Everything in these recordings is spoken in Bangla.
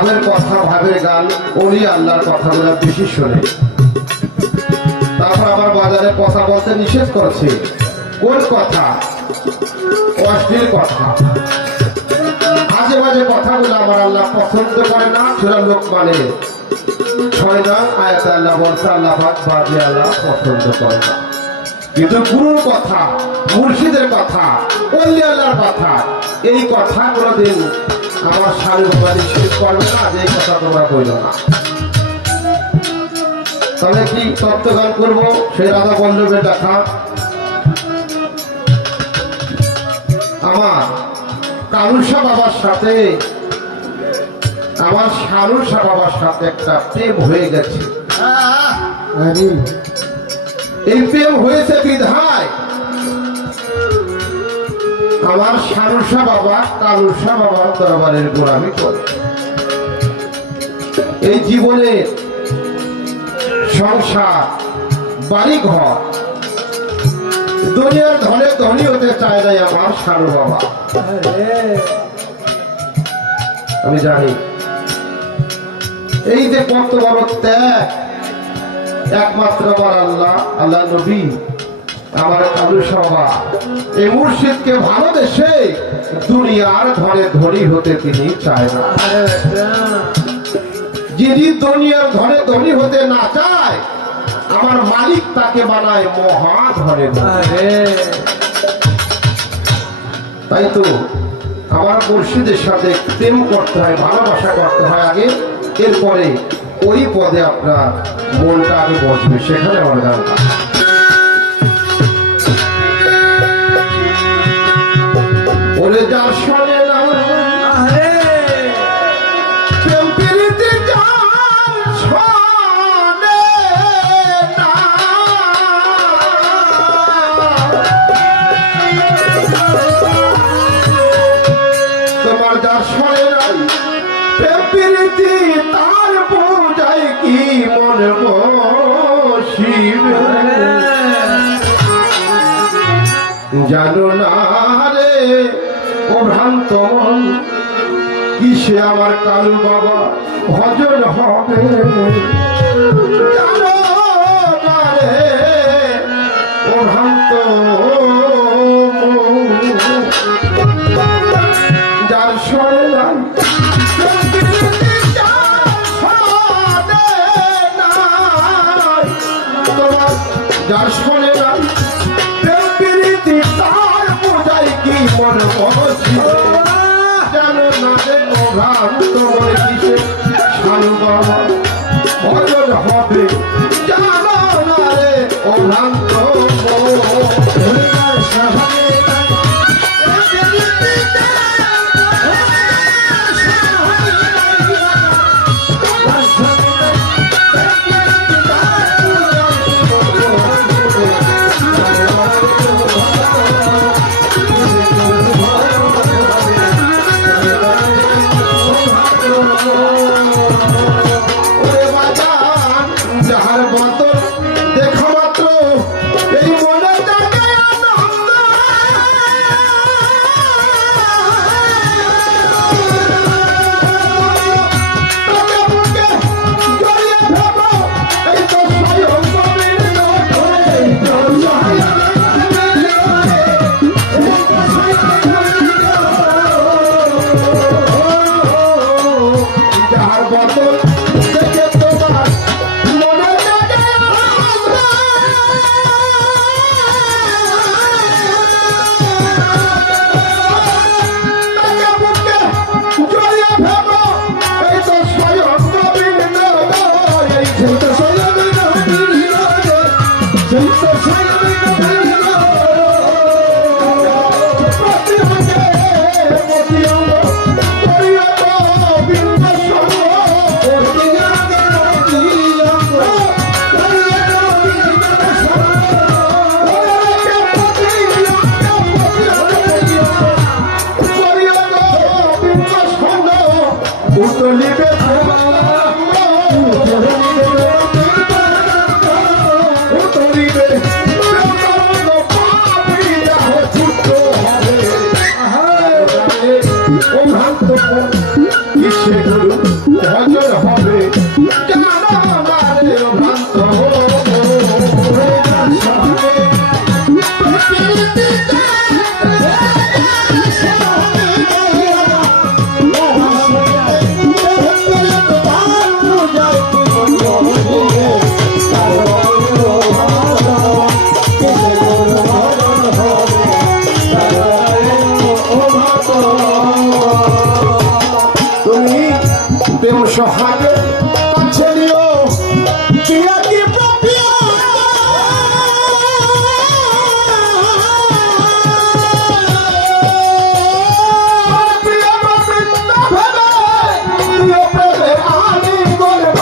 ভাবের কথা, ভাবের গান, ওলি আল্লাহর কথাগুলো বেশি শোনে। তারপর আবার বাজারে কথা বলতে নিষেধ করেছে। কোন কথা? অশ্লীল কথা, আজে বাজে কথাগুলো আমার আল্লাহ পছন্দ করে না। সেটা লোক মানে 6 নং আয়াতে আল্লাহ বলছে আল্লাহ পাক বাজে আল্লাহ পছন্দ করে না। কিন্তু গুরুর কথা, মুর্শিদের কথা, ওলি আল্লাহর কথা, এই কথা কোনোদিন আমার স্বামী বাবা নিষেধ করবে না যে এই কথা তোমরা বললো না। তবে কি তত্ত্বগান করবো সেই রাধা বল্লভের দেখা। আমার কালুসা বাবার সাথে, আমার সারুসা বাবার সাথে একটা প্রেম হয়ে গেছে। এই প্রেম হয়েছে বিধায় আমার সারুসা বাবা কালুসা বাবার দরবারের গোলামি করে। এই জীবনে সংসার, বাড়ি ঘর, দুনিয়ার ধনে ধনী হতে চায় নাই আমার সারু বাবা। আমি জানি এই যে কত বড় ত্যাগ, একমাত্র আমার আল্লাহ, আল্লাহ নবী, আমার কালুসা বাবা এই মুর্শিদকে ভালোবেসে দুনিয়ার ধনে ধনী হতে তিনি চায় না। যিনি দুনিয়ার ধনে ধনী হতে না চায়, আমার মালিক তাকে বানায় মহা ধনে। তাই তো আমার মুর্শিদের সাথে প্রেম করতে হয়, ভালোবাসা করতে হয় আগে, এরপরে ওই পদে আপনার মনটা আগে বসবে, সেখানে আমার গানটা। ওরে যা শোনে না তার বোঝাই কি মন বসিবে, জানো না রে ও ভ্রান্ত কিসে আমার কালু বাবা ভজন হবে, জানো না রে ও ভ্রান্ত যার স্বরে নাই যার শোনে নাই প্রীতি তার বোঝাই কি মন বসিবে, জানো না রে ও ভ্রান্ত মনে কিসে সারু বাবা ভজন হবে, জানো না রে ও ভ্রান্ত কিসে ভজন হবে জানো না রে ভ্রান্ত সোহাগে কাছে নিও প্রিয়া কি প্রিয়া প্রিয়া বৃন্দ ভবে প্রিয় প্রেমে আনি করব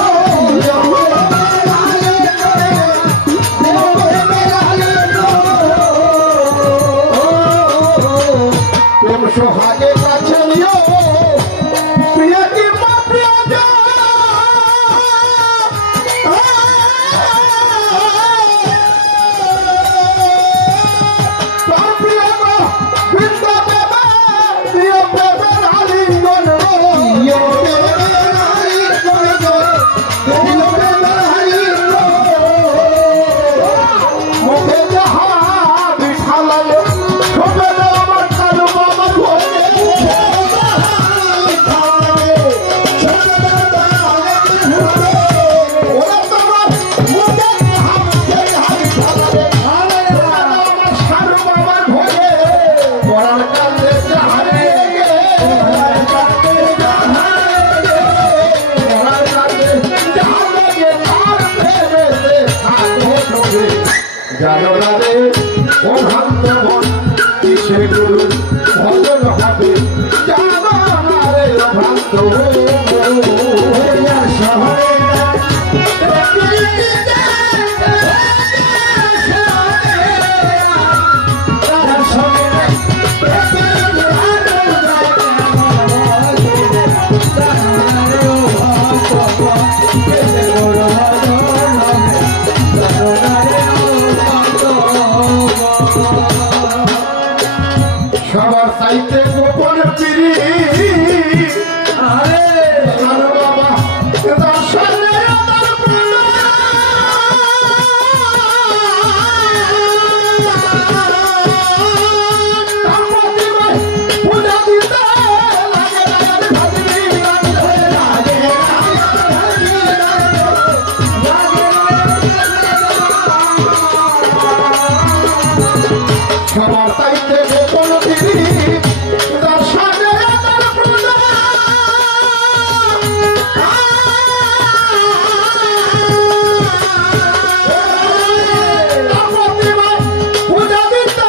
প্রেম সোহাগে কাছে নিও প্রিয়া কি জানো না রে ও ভ্রান্ত মন কিসে গুরু ভজন হবে জানো না রে ও ভ্রান্ত সবার সাইতে গোপন পিড়ি আরে বাবা দর্শনে পূজা দিতে সবার সাইতে গোপন পিড়ি দর্শনে পূজা দিতে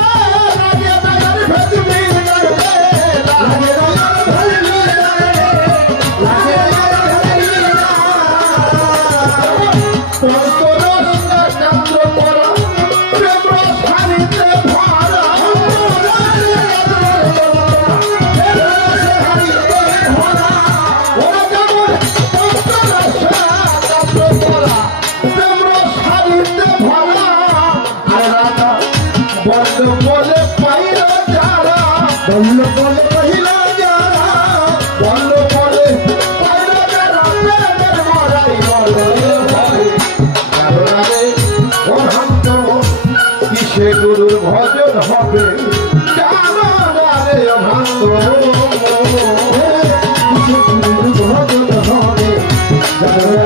বলে পাইল যারা বলল বলে পাইল যারা বলল বলে পাইল যারা প্রেমের মরাই বলে জানো না রে ও ভ্রান্ত কিসে গুরুর ভজন হবে জানো না রে ও ভ্রান্ত কিসে গুরুর ভজন হবে জানো